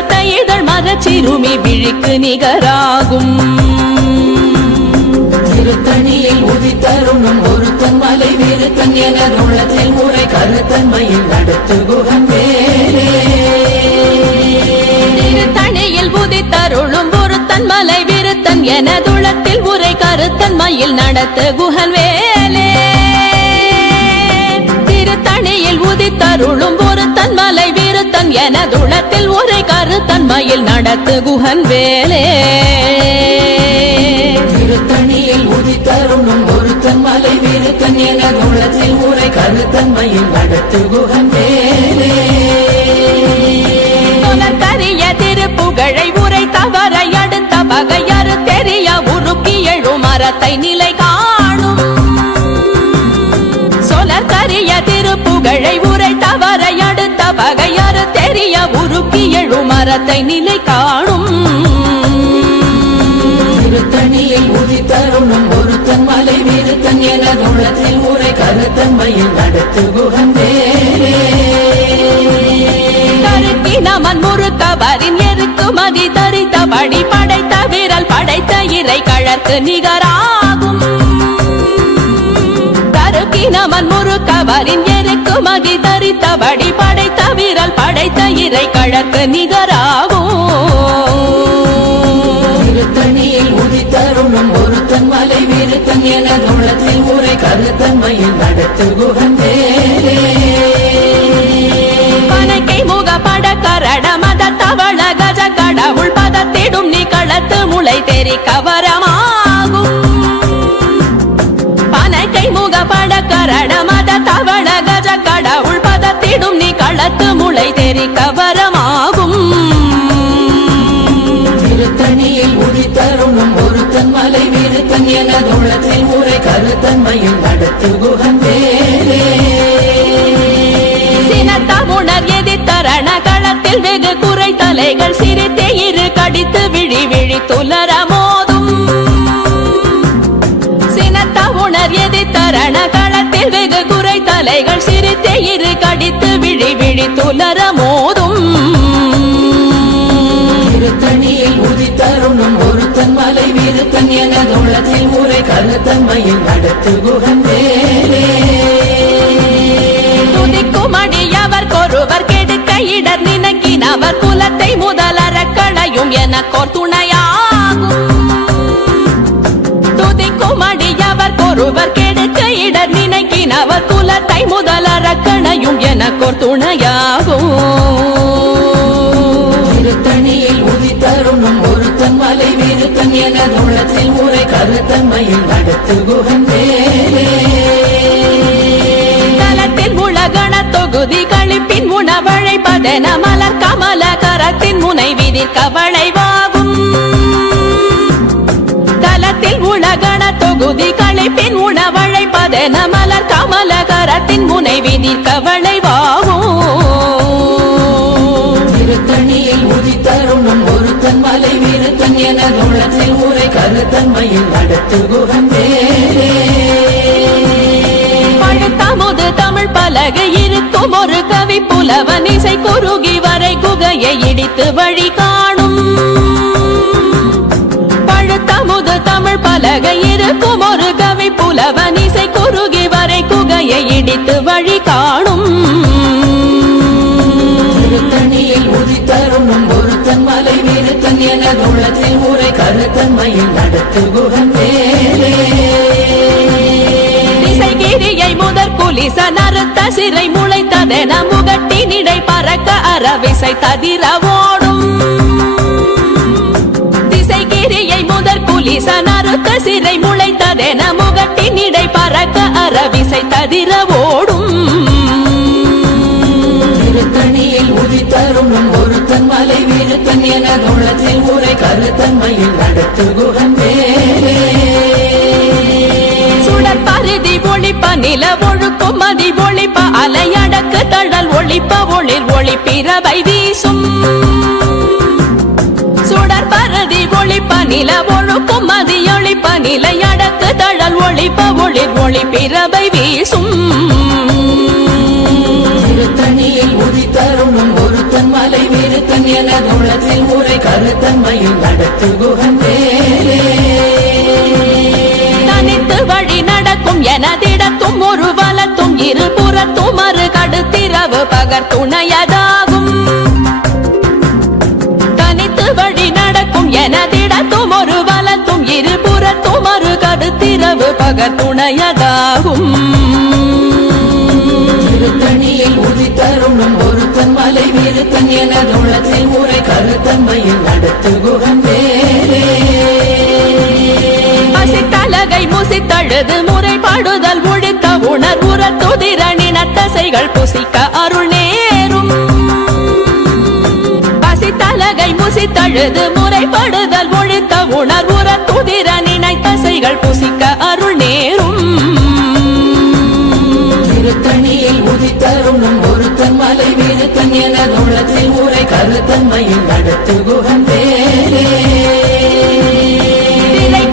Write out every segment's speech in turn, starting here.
சிவத்த இதழ் மரச்சிறுமி விழிக்கு நிகராகும். திருத்தணியில் உதித்தருளும் ஒருத்தன் மலை விருத்தன் எனதுள்ளத்தில் உரை கருத்தன்மையில் நடத்து குகன் வேலே திருத்தணியில் புதித்தருளும் ஒருத்தன் மலை விருத்தன் எனதுளத்தில் உரை கருத்தன்மையில் நடத்து குஹன் வேலே திருத்தணியில் உதித்தருளும் ஒருத்தன் மலை விருத்தன் எனதுளத்தில் உரை கருத்தன்மையில் நடத்து குஹன் வேலே. திருத்தணியில் உதித்தருளும் ஒருத்தன் மலை விருத்தன் எனதுள்ளத்தில் உரை கருத்தன்மையில் நடத்து குகன் வேலே. புலத்தறிய திருப்புகழை உரை தவற அடுத்த பகையறு தெரிய உருக்கி எழும் மரத்தை நிலை காணும். சொலத்தறிய திருப்புகழை உரை தெரிய உருக்கி எழும் மரத்தை நிலை காணும். திருத்தணியில் உதித்தருளும் ஒருத்தன் மலை விருத்தன் எனதுள்ளத்தில் உரை கருத்தன்மையில் நடத்து குகன் வேலே கருக்கினமன் முறுக்கவரின் எருக்குமதி தரித்தபடி படைத்த விரல் படைத்த இறை கழற்கு நிகராகும். கருக்கினமன் முறுக்கவரின் எருக்குமதி தரித்தபடி படைத்த விரல் படைத்த இறை கழற்கு நிகராகும். திருத்தணியில் உதித்தருளும் ஒருத்தன் மலை விருத்தன் எனதுள்ளத்தில் உரை கருத்தன்மையில் நடத்து வேலே பனக்கை முக பட கரட மத தவள கஜ கடவுள் பதத்திடும் நீ களத்து முளை தெரி கவரமாகும் பட கரட மத தவள கஜ கடவுள் பதத்திடும் நீ களத்து முளை தெரி கவரமாகும் திருத்தணியில் உதித்தருளும் ஒருத்தன் மலை விருத்தன் உளத்தில் உரை கருத்தன்மையில் விழி விழி துலர மோதும். திருத்தணியில் உதித்தருளும் ஒருத்தன் மலை விருத்தன் எனதுள்ளத்தில் உரை கருத்தன்மையில் நடத்து வேலே துதிக்கும் அடியவர் கொருவர் கெடுக்க இடர் நினைக்கினவர் குலத்தை முதலற களையும் எனக்கோர் துணையாகும். துதிக்கும் அடியவர் கொருவர் கெடுக்க இடர் நினைக்கினவர் குலத்தை முதலற களையும் எனக்கோர் துணையாகும் திருத்தணியில் உதித்தருளும் ஒருத்தன் மலை விருத்தன் எனதுள்ளத்தில் உரை கருத்தன்மையில் நடத்து உலகண தொகுதி கழிப்பின் உணவழைப்பதென மலர் கமல கரத்தின் முனை விதிர் கவளைவாகும் தலத்தில் உலகண தொகுதி கழிப்பின் உணவழைப்பதென மலர் கமல கரத்தின் முனை விதிர் கவளைவாகும் திருத்தணியில் உதித்தருளும் ஒருத்தன் மலை விருத்தன் எனதுள்ளத்தில் உரை கருத்தன்மையில் நடத்து வேலே பழுத்தமுது தமிழ் பலகை இருக்கும் ஒரு கவி புலவன் இசை குறுகி வரை குகையை இடித்து வழி காணும். பழுத்தமுது தமிழ் பலகை இருக்கும் ஒரு இடித்து வழி காணும். திருத்தணியில் உதித்தருளும் ஒருத்தன் மலை விருத்தன் எனதுள்ளத்தில் உரை கருத்தன்மையில் நடத்து குகன் வேலே திசைகிரியை முதற் குலிச நறுத்த சிறை முளைத்ததென முகட்டினிடை பறக்க அறவிசை ததிர ஓடும் நறுத்த சிறை முளைத்ததென முகட்டினிடை பறக்க அறவிசை ததிர ஓடும். திருத்தணியில் உதித்தருளும் ஒருத்தன் மலை விருத்தன் விருத்தன் எனதுள்ளத்தில் உரை கருத்தன்மையில் நடத்து குகன் வேலே ஒளிப்ப நில ஒழுக்கும் மதி ஒளிப்ப அலையடக்கு தழல் ஒளிப்ப ஒளிர் ஒளி பிறவை வீசும். சுடர் பருதி ஒளிப்ப நில ஒழுக்கும் மதி ஒளிப்ப நிலையடக்கு தழல் ஒளிப்ப ஒளிர் ஒளி பிறவை வீசும். திருத்தணியில் உதித்தருணும் ஒருத்தன் மலை விருத்தன் எனதுள்ளத்தில் உரை கருத்தன்மையில் நடத்து குகன் தனித்து வழி நடக்கும் எனதிடத்தும் ஒரு வலத்தும் இருபுறத்தும் மறு கடுத்திரவு பகர் துணையதாகும் கடுத்திரவு பகர் துணையதாகும் திருத்தணியில் உதித்தருணும் ஒருத்தன் மலை விருத்தன் எனதுள்ளத்தில் உரை கருத்தன்மையில் நடத்து வேலே பசித்தலகை முசித்தழுது முறைப்பாடுதல் ஒழித்த உணர்வுற துதிரணின தசைகள் புசிக்க அருள் நேரும். பசித்தலகை முசித்தழுது முறைப்படுதல் ஒழித்த உணர்வுற துதிர நினைத்தசைகள் புசிக்க அருள் மாலை மலை விருத்தன் எனதுள்ளத்தில் ஊரை கருத்தன்மையில் நடத்து குகன் வேலே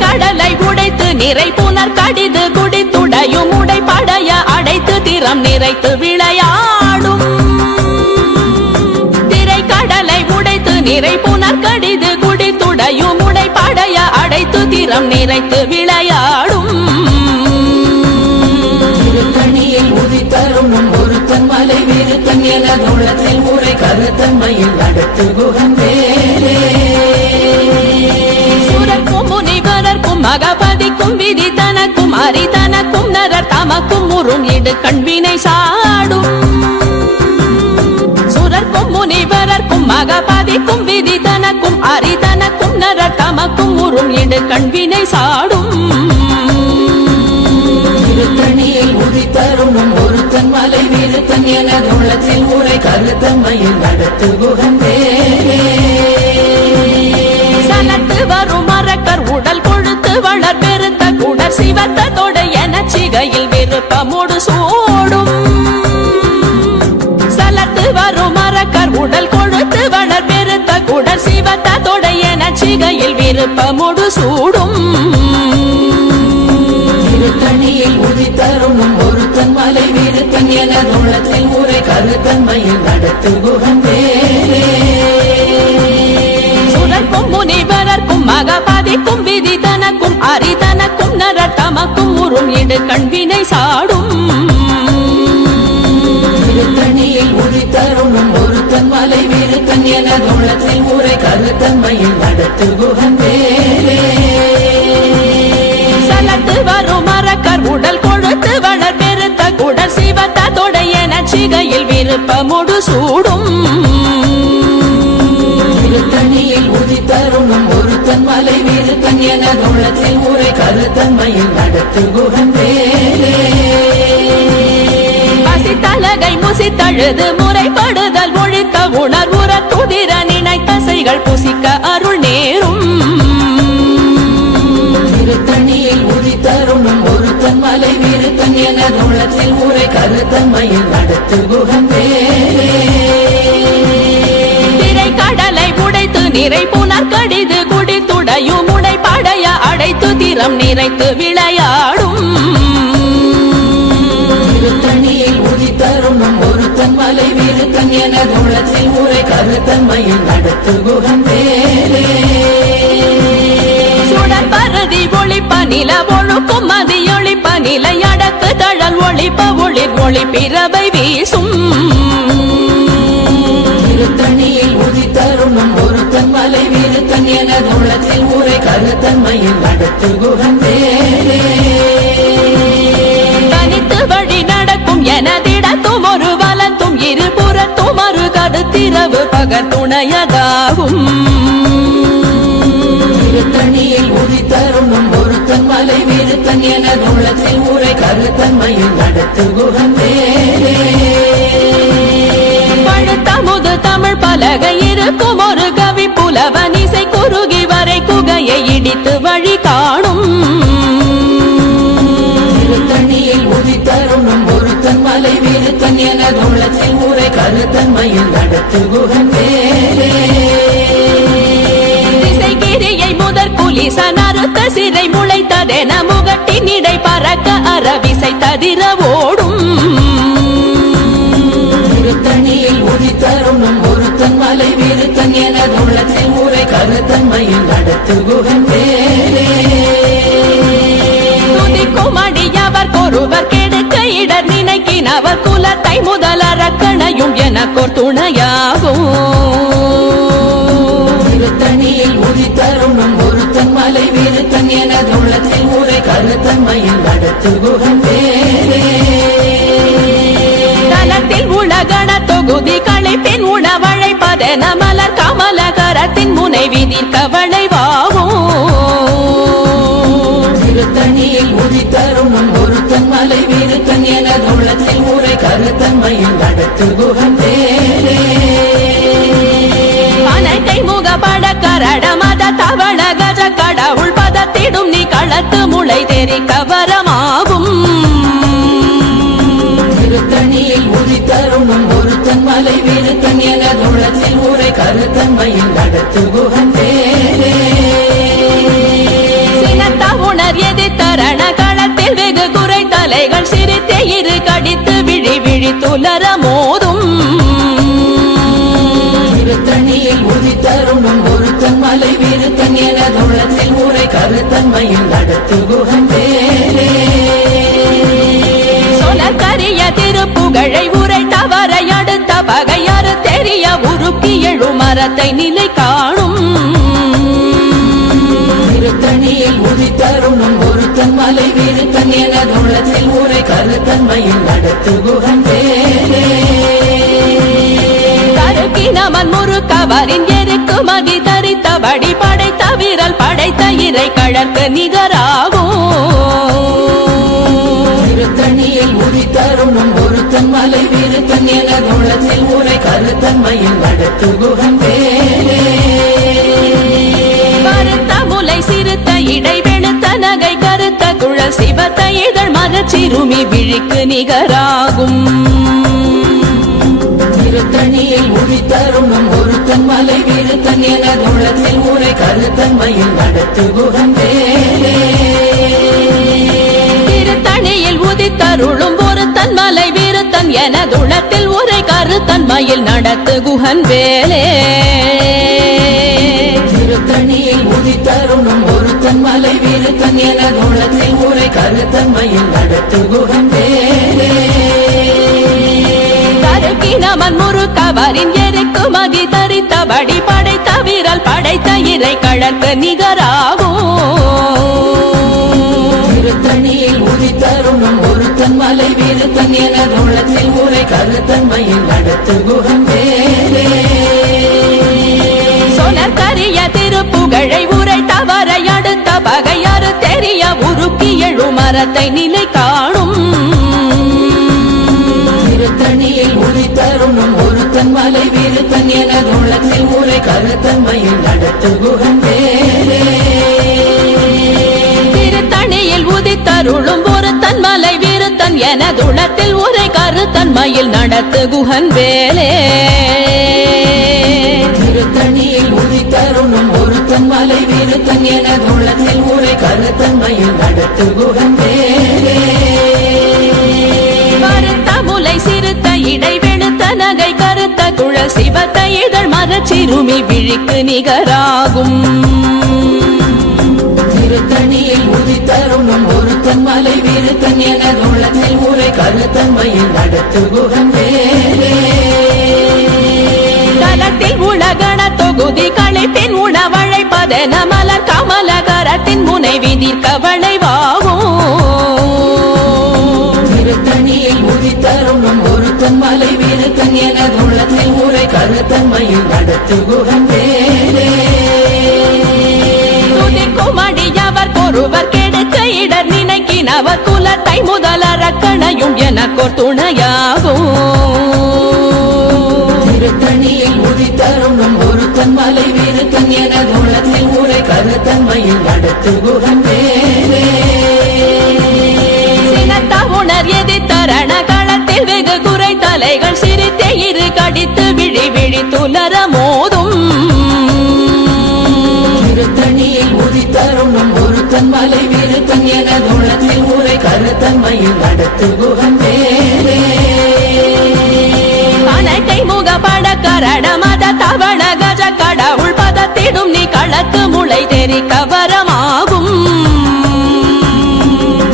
கடலை உடைத்து நிறை புனர் கடிது குடித்துடையும் உடைப்படைய அடைத்து திறம் நிறைத்து விளையாடும். திரை கடலை உடைத்து நிறை புனர் கடிது குடித்துடையும் உடைப்படைய அடைத்து திறம் நிறைத்து விளையாடும். விருத்தன் எனதுள்ளத்தில் உரை கருத்தன்மையில் நடத்து குகன் வேலே சுரர்க்கும் முனிவரர்க்கும் மகபதிக்கும் விதி தனக்கும் அரிதனக்கும் நரர் தமக்கும் உறும் இடு கண்வினை சாடும். சுரர்க்கும் முனிவரர்க்கும் மகபதிக்கும் விதி தனக்கும் அரிதனக்கும் நரர் தமக்கும் உறும் இடு கண்வினை சாடும். திருத்தணியில் உதித்தருணும் ஒருத்தன் வீழ்த்தன் எனது உள்ளத்தில் உரை கருத்தம்மையில் நடத்து குகந்தே வேலே சலத்து வரும் மரக்கர் உடல் கொழுத்து வளர் பெருத்த குடர் சிவத்த தொடை என சிகையில் விருப்பமோடு சூடும். சலத்து வரும் மரக்கர் உடல் கொழுத்து வளர் பெருத்த குடர் சிவத்த தொடை என சிகையில் விருப்பமோடு மலை விருத்தன் எனதுள்ளத்தில் உரை கருத்தன்மையில் நடத்து சுரர்க்கும் முனிவரர்க்கும் மகபாதிக்கும் விதி தனக்கும் அரிதனக்கும் நரர் தமக்கும் உறும் இடு கண்வினை சாடும். திருத்தணியில் உதித்தருணும் ஒருத்தன் மலை விருத்தன் எனதுள்ளத்தில் உரை கருத்தன்மையில் நடத்து சலத்து வரும் மரக்கர் உடல் கொழுத்து தொடையன சிகையில் விருப்பமுடு சூடும். திருத்தணியில் உதித்தருணும் ஒருத்தன் மலை விருத்தன் எனதுள்ளத்தில் உரை கருத்தன்மையில் நடத்து வேலே பசித்தலகை முசித்தழுது முறைப்படுதல் ஒழித்த உணர்வுற துதிர நினைத்தசைகள் புசிக்க அருள் நேரும். விருத்தன் எனதுள்ளத்தில் உரை கருத்தன்மையில் நடத்து குகன் வேலே திரை கடலை உடைத்து நிறை புனர் கடிது குடித்துடையும் உடைப்படைய அடைத்து திறம் நிறைத்து விளையாடும். திருத்தணியில் உதித்தருணும் ஒருத்தன் மலை விருத்தன் எனதுள்ளத்தில் உரை கருத்தன்மையில் நடத்து குகன் வேலே சுடர் பருதி ஒளிப்ப நில ஒழுக்கும் மதி நிலை அடக்கு தழல் ஒளிப்ப ஒளிர் ஒளி பிறவை வீசும். திருத்தணியில் உதித்தருணும் ஒருத்தன் மலை விருத்தன் எனதுள்ளத்தில் உரை கருத்தன்மையில் நடத்து வேலே தனித்து வழி நடக்கும் எனதிடத்தும் ஒரு வலத்தும் இருபுறத்தும் மறு கடுத்திரவு பகர் துணையதாகும். திருத்தணியில் உதித்தருணும் மலை விருத்தன் என உள்ளத்தில் ஊரை கருத்தன்மையில் நடத்து குகன் வேலே பழுத்தமுது தமிழ் பலகை இருக்கும் ஒரு கவி புலவன் இசை குறுகி வரை குகையை இடித்து வழி காணும். திருத்தணியில் உதித்தருணும் ஒருத்தன் மலை வீருத்தன் என உள்ளத்தில் ஊரை கருத்தன்மையில் நடத்து குகன் வேலே குலிசன் அறுத்த சிறை முளைத்ததென முகட்டின் இடை பறக்க அறவிசை ததிர ஓடும். திருத்தணியில் உதித்தருணும் ஒருத்தன் மலை வீருத்தன் எனது உள்ளத்தில் ஊரை கருத்தன்மையில் நடத்து குகன் வேலே துதிக்கும் அடியவர் ஒருவர் கெடுக்க இடர் நினைக்கினவர் குலத்தை முதலறக்கணையும் எனக்கோர் துணையாகும். மலை வீருத்தன் எனது உள்ளத்தில் ஊரை கருத்தன்மையில் நடத்து குகன் வேலே தலத்தில் உலகண தொகுதி களைப்பின் உணவழைப்பதென மலர் கமலகரத்தின் முனை விதிர் கவளைவாகும் திருத்தணியில் உதித்தருணும் ஒருத்தன் மலை வீருத்தன் எனது உள்ளத்தில் ஊரை கருத்தன்மையில் நடத்து உள்ளத்தில் ஊரை கருத்தன்மையில் நடத்து சினத்த உணர் எதி தரண களத்தில் வெகு குறை தலைகள் சிரித்தே இரு கடித்து விழி விழி துலர மோதும். திருத்தணியில் உதித்தருணும் ஒருத்தன் மலை வீருத்தன் எனது உள்ளத்தில் ஊரை கருத்தன்மையில் நடத்து குகன் உருக்கி எழு மரத்தை நிலை காணும். திருத்தணியில் உதித்தருணும் ஒருத்தன் மலை வீருத்தன் எனது உள்ளத்தில் ஊரை கருத்தன்மையில் நடத்து குகன் கருக்கினமன் முறுக்கவரின் எருக்கு மதி தரித்தபடி படைத்த வீரல் படைத்த இறை கழற்கு நிகராகும். மலை வீருத்தன் எனது உள்ளத்தில் ஊரை கருத்தன்மையில் நடத்து குகன் வேலே கருத்த முலை சிறுத்த இடை வெளுத்த நகை கருத்த குழல் சிவத்த இதழ் மரச்சிறுமி விழிக்கு நிகராகும். திருத்தணியில் உதித்தருணும் ஒருத்தன் மலை வீருத்தன் எனது உள்ளத்தில் ஊரை கருத்தன்மையில் நடத்து குகன் வேலே திருத்தணியில் உதித்தருளும் எனதுளத்தில் உரை கருத்தன்மையில் நடத்து குஹன் வேலே. திருத்தணியில் உதித்தருணும் ஒருத்தன் மலை வீருத்தன் எனது உள்ளத்தில் ஊரை கருத்தன்மையில் நடத்து குகன் வேலே. கருக்கினமன் முறுக்கவரின் எருக்கு மதி தரித்தபடி படைத்த வீரல் படைத்த இறை கழற்கு நிகராகும். திருத்தணியில் உதித்தருணும் ஒருத்தன் மலை வீருத்தன் எனது உள்ளத்தில் ஊரை கருத்தன்மையில் நடத்து குகன் வேலே சொலர் கரிய திருப்புகழை உரை தவறை அடுத்த பகையாறு தெரிய உருக்கி எழு மரத்தை நிலை காணும். திருத்தணியில் உதித்தருணும் ஒருத்தன் மலை வீருத்தன் எனது உள்ளத்தில் ஊரை கருத்தன்மையில் நடத்து குகன் வேலே திருத்தணியில் உதித்தருளும் ஒரு தன் வீருத்தன் எனதுளத்தில் உரை கருத்தன்மையில் நடத்து குஹன் வேலே. திருத்தணியில் உதித்தருணும் ஒருத்தன் மலை வீருத்தன் எனது உள்ளத்தில் ஊரை கருத்தன்மையில் நடத்து குகன் வேலே. கருத்த முலை சிறுத்த இடை வெளுத்த நகை கருத்த குழல் சிவத்த இதழ் மரச்சிறுமி விழிக்கு நிகராகும். மலை வீருத்தன் எனது உள்ளத்தில் ஊரை கருத்தன்மையில் நடத்து குகன் வேலே தலத்தில் உலகண தொகுதி களைப்பின் உணவழைப்பதென மலர் கமலகரத்தின் முனை விதிர் கவளைவாகும் திருத்தணியில் உதித்தருணும் ஒருத்தன் மலை வீருத்தன் எனது உள்ளத்தில் ஊரை கருத்தன்மையில் நடத்து குகன் வேலே துதிக்கும் அடியவர் ஒருவர் கெடுக்க இடர் தவ குலத்தை முதல ரக்கணையும் எனக்கோர் துணையாகும் திருத்தணியில் உதித்தரும் நம் ஒரு தன்மலை வீறு தன் என குணத்தில் உரை கருத்தன்மையில் நடத்து குகம் வேறே உணர் எதிர்த்தரண களத்தில் வெகு குறை தலைகள் சிரித்தே இரு கடித்து விழி விழி துலர மோதும். திருத்தணியில் உதித்தரும் நம் ஒரு தன்மலை வீறு தன் என குணத்தில் கருத்தன்மையில் நடத்து குகன் வேலே கணக்கை முகப்பட கரட மத தவள கஜ கடவுள் பதத்திடும் நீ களத்து முளை தெரி கவரமாகும்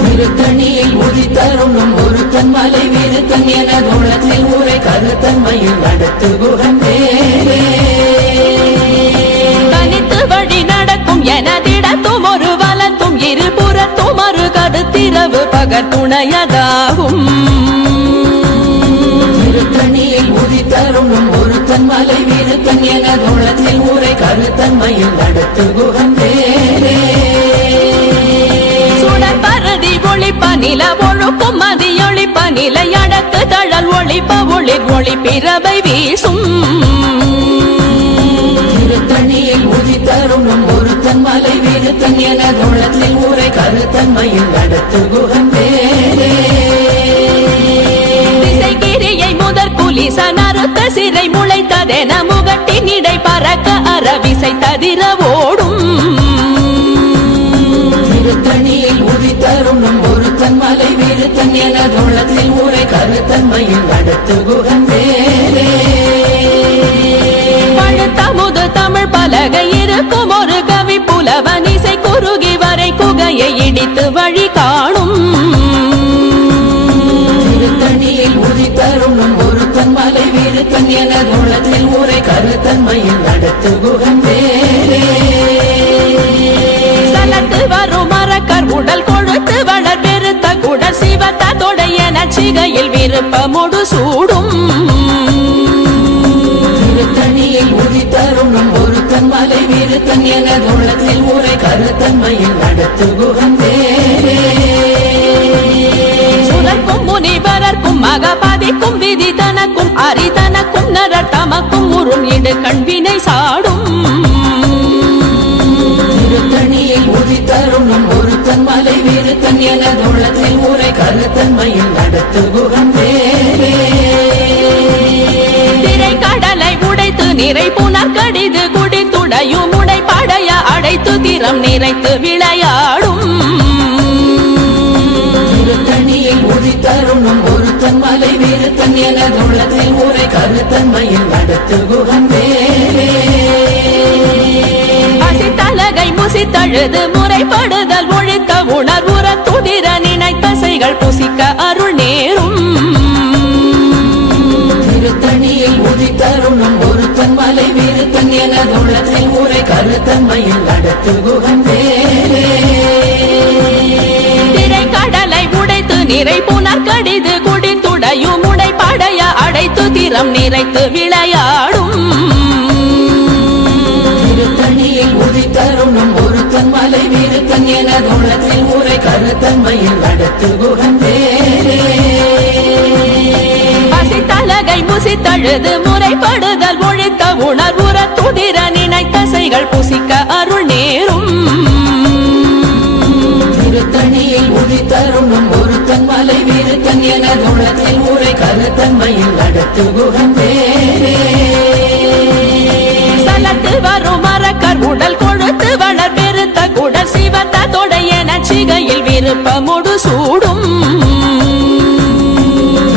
திருத்தணியில் உதித்தருணும் ஒருத்தன் மலை விருத்தன் என துளத்தில் ஊரை கருத்தன்மையில் நடத்து குகன் வேலே கருத்திரவு பகர் துணையதாகும் திருத்தணியில் உதித்தருணும் ஒருத்தன் மலை விருத்தன் என துளத்தில் ஊரை கருத்தன்மையில் நடத்து குகன் வேலே சுடர் பரதி ஒளிப்ப நில ஒழுக்கும் மதியொளிப்ப நிலை அடக்கு தழல் ஒளிப்ப ஒளிர் ஒளி பிறவை வீசும். திருத்தணியில் உதித்தருணும் ஒருத்தன் மலை விருத்தன் என துளத்தில் ஊரை கருத்தன்மையில் நடத்து திசைகிரியை முதற் குலிச நறுத்த சிறை முளைத்ததென முகட்டின் இடை பறக்க அறவிசை ததிர ஓடும் திருத்தணியில் உதித்தருணும் ஒருத்தன் மலை விருத்தன் என துளத்தில் ஊரை கருத்தன்மையில் நடத்து வேலே பழுத்தமுது தமிழ் பலகை இருக்கும் ஒரு குகையை இடித்து வழி காணும். திருத்தணியில் உதித்தருணும் ஒருத்தன் மலை விருத்தன் என துளத்தில் ஊரை கருத்தன்மையில் நடத்து குகன் வேலே சலத்து வரும் மரக்கர் உடல் கொழுத்து வளர் பெருத்த குடல் சிவத்த தொடைய நச்சிகையில் விருப்பமுடு சூடும். திருத்தணியில் உதித்தருணும் ஒருத்தன் மலை விருத்தன் என துளத்தில் ஊரை கருத்தன்மையில் விதி தனக்கும் அரிதனக்கும் நரர் தமக்கும் உறும் இடு கண்வினை சாடும். திருத்தணியில் உதித்தருணும் ஒருத்தன் மலை விருத்தன் என துளத்தில் ஊரை கருத்தன்மையில் நடத்து வேலே திரை கடலை உடைத்து நிறை புனர் கடிது குடித்துடையும் உடை படைய அடைத்து திறம் நிறைத்து விளையாடும் விருத்தன் என துளத்தில் ஊரை கருத்தன்மையில் நடத்து குகன் முசித்தழுது முறைப்படுதல் ஒழிக்க உணர்வுற துதிர நினைத்தசைகள் புசிக்க அருள் நேரும். திருத்தணியில் உதித்தருணும் ஒருத்தன் மலை விருத்தன் என துளத்தில் ஊரை கருத்தன்மையில் நடத்து குகன் திரை கடலை உடைத்து நிறை புனர் கடிது திறம் நிறைத்து விளையாடும். திருத்தணியில் உதித்தருணும் ஒருத்தன் மலை விருத்தன் என துளத்தில் ஊரை கருத்தன்மையில் நடத்து வேலே பசித்தலகை முசித்தழுது முறைப்படுதல் ஒழிக்க உணர்வுற துதிர நினைத்தசைகள் புசிக்க அருள் நேரும். திருத்தணியில் உதித்தருணும் ஒருத்தன் மலை விருத்தன் என துளத்தில் ஊரை கருத்தன்மையில் நடத்து குகன் வேலே சலத்து வரும் மரக்கர் உடல் கொழுத்து வளர் பெருத்த குடல் சிவத்த தொடைய நச்சிகையில் விருப்பமுடு சூடும்.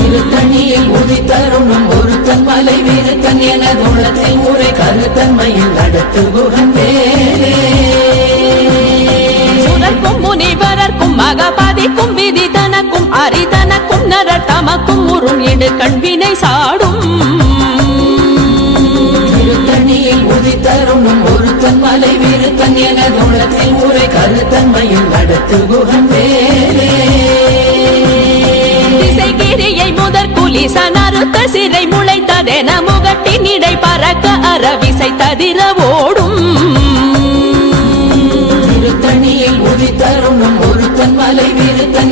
திருத்தணியில் உதித்தருணும் ஒருத்தன் மலை விருத்தன் என துளத்தில் ஊரை கருத்தன்மையில் வேலே சுரர்க்கும் முனிவரர்க்கும் மகபாதிக்கும் விதி தனக்கும் அரிதனக்கும் நரர் தமக்கும் உறும் இடு கண்வினை சாடும். திருத்தணியில் உதித்தருணும் ஒருத்தன் மலை விருத்தன் என துளத்தில் ஊரை கருத்தன்மையில் நடத்து குகன் வேலே திசைகிரியை முதற் குலிச நறுத்த சிறை முளைத்ததென முகட்டின் இடை பறக்க அறவிசை ததிர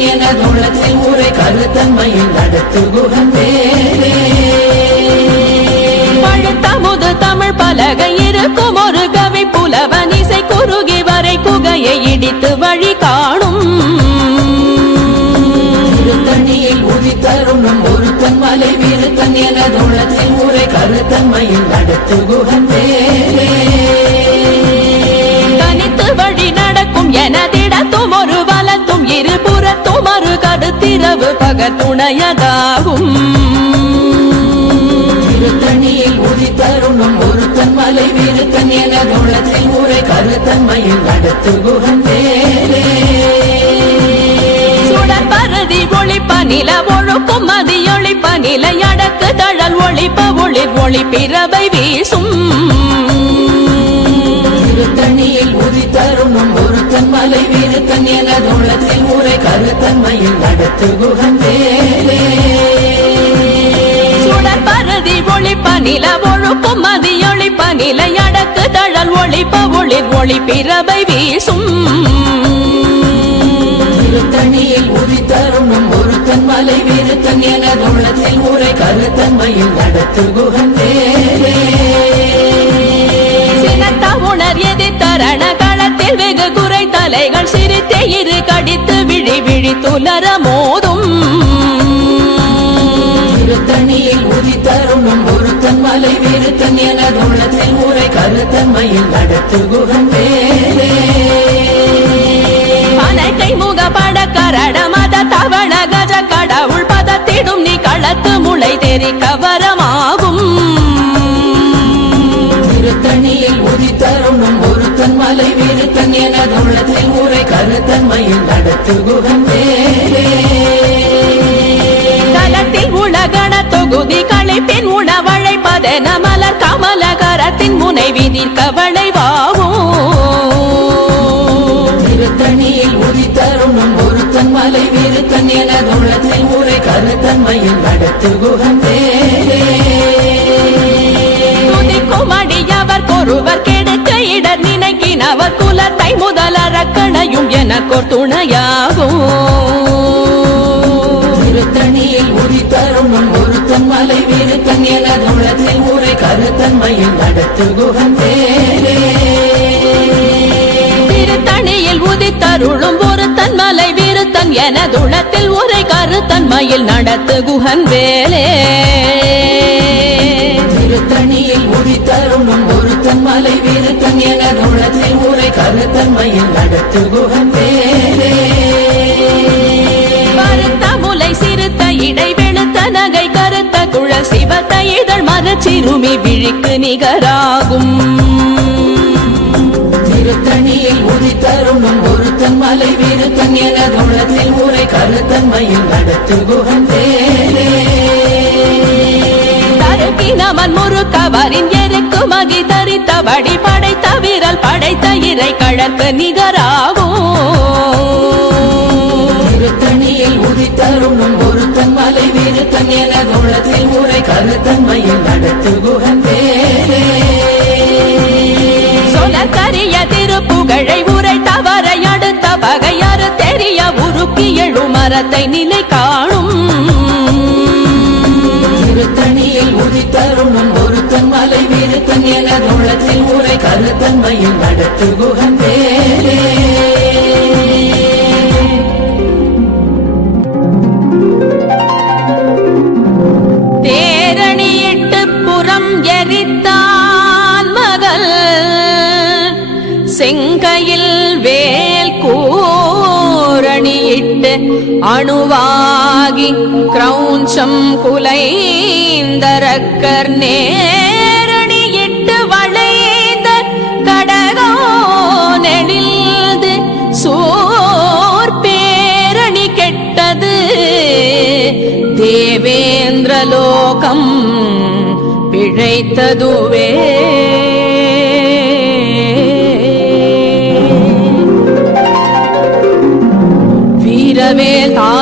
என துளத்தில் ஊரை கருத்தன்மையில் நடத்து வேலே பழுத்தமுது தமிழ் பலகை இருக்கும் ஒரு கவி புலவன் இசை குறுகி வரை குகையை இடித்து வழி காணும். திருத்தணியில் உதித்தருணும் ஒருத்தன் மலை விருத்தன் என துளத்தில் ஊரை கருத்தன்மையில் நடத்து குகன் பகத்துணையதாகும் திருத்தணியில் உதித்தருணும் ஒருத்தன் மலை விருத்தன் என குணத்தில் உரை கருத்தன்மையில் நடத்து குகன் வேலே ஒளிப்ப நில ஒழுக்கும் மதி ஒளிப்ப நிலை அடக்கு தழல் ஒளிப்ப ஒளிர் ஒளி பிறவை வீசும். உதித்தருணும் ஒருத்தன் மலை விருத்தன் என குணத்தில் உரை கருத்தன்மையில் நடத்து குகன் வேலே சுடர் பரதி ஒளிப்ப நில ஒழுக்கும் மதி ஒளிப்ப நிலை அடக்கு தழல் ஒளிப்ப ஒளிர் ஒளி பிறவை வீசும். திருத்தணியில் உதித்தருணும் ஒருத்தன் மலை விருத்தன் என குணத்தில் உரை கருத்தன்மையில் நடத்து வேலே சிரித்தே இரு கடித்து விழி விழி துலர மோதும். திருத்தணியில் உதித்தருணும் ஒருத்தன் மலை விருத்தன் என குணத்தில் உரை கருத்தன்மையில் நடத்து குகன் வேலே பனக்கை முகப்பட கரட மத தவள கஜ கடவுள் பதத்திடும் நீ களத்து முளை தெரி கவரமாகும். திருத்தணியில் உதித்தருணும் ஒருத்தன் மலை விருத்தன் என குணத்தில் நடத்து குகன் உலகண தொகுதி களைப்பின் உணவழைப்பதென மலர் கமல கரத்தின் முனை விதிர் கவளை திருத்தணியில் உதித்தருணும் ஒருத்தன் மலை விருத்தன் என குணத்தில் உரை கருத்தன்மையில் நடத்து குகன் வேலே துதிக்கும் அடியவர் நினைக்கினவர் குலத்தை முதலறக்கணையும் எனக்கோர் துணையாகும் திருத்தணியில் உதித்தருணும் ஒருத்தன் மலை விருத்தன் என குணத்தில் உரை கருத்தன்மையில் நடத்து குகன் வேலே திருத்தணியில் உதித்தருளும் ஒருத்தன் மலை விருத்தன் என துளத்தில் உரை கருத்தன்மையில் நடத்து குகன் வேலே. உதித்தருணும் ஒருத்தன் மலை விருத்தன் என குணத்தில் உரை கருத்தன்மையில் நடத்து குகன் வேலே பருத்த முலை சிறுத்த இடை வெளுத்த நகை கருத்த குழல் சிவத்த இதழ் மரச்சிறுமி விழிக்கு நிகராகும். திருத்தணியில் உதித்தருணும் ஒருத்தன் மலை விருத்தன் என குணத்தில் உரை கருத்தன்மையில் நடத்து குகன் வேலே தருக்கினவன் முறுக்கவரின் எருக்கு மகி தரித்தபடி படைத்த விரல் படைத்த இறை கழற்கு நிகராகும். திருத்தணியில் உதித்தருணும் ஒருத்தன் மலை விருத்தன் என குணத்தில் உரை கருத்தன்மையில் நடத்து வேலே சொலக்கரிய திருப்புகழை உரை தவறை அடுத்த பகையறு தெரிய உருக்கி எழும் மரத்தை நிலை காணும். திருத்தணியில் ஒருத்தன் மலை வீருத்தன் என உள்ளத்தில் உரை கருத்தன்மையில் நடத்து குகன் வேலே தேரணியிட்டு புறம் எரித்தான் மகள். செங்கையில் வேல் கூரணியிட்டு அணுவாகி கிரௌஞ்சம் குலை குலைந்தரக்கர் நேரணியிட்டு வளைந்த கடகோ நெடில்து சோர் பேரணி கெட்டது. தேவேந்திரலோகம் பிழைத்ததுவே. வீரவேல் தான்